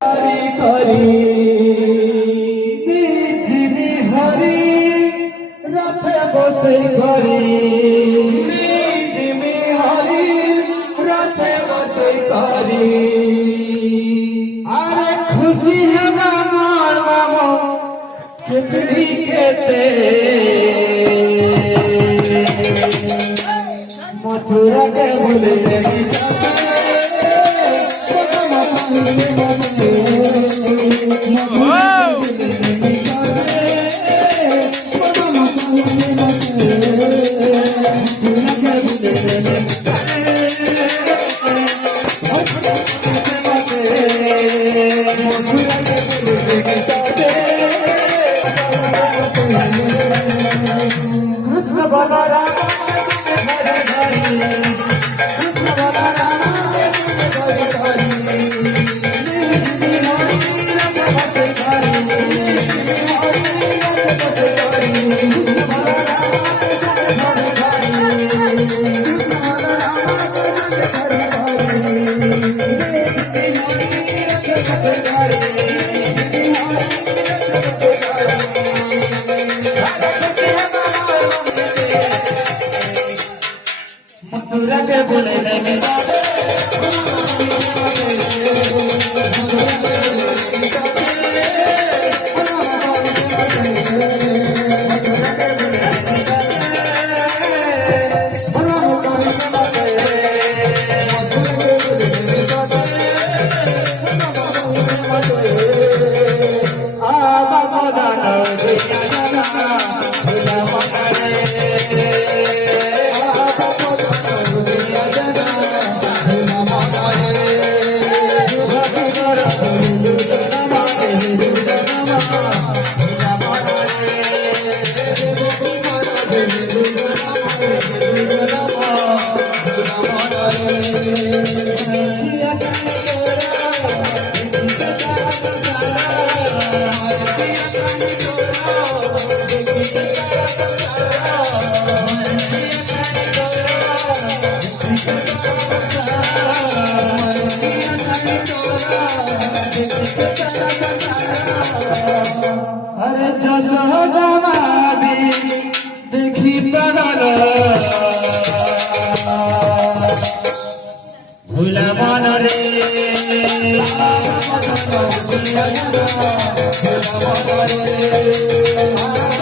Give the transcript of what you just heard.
हरी हरी जिनी हरी रथ बसे करी जिमी हरी रथ बसे करी अरे खुशी है मामोर मामो कितनी केते मथुरा के बोले कृष्ण बलराम मथुरा के बोले अरे जसोदा मावी देखी पड़ल भूला मन रे भूला मन रे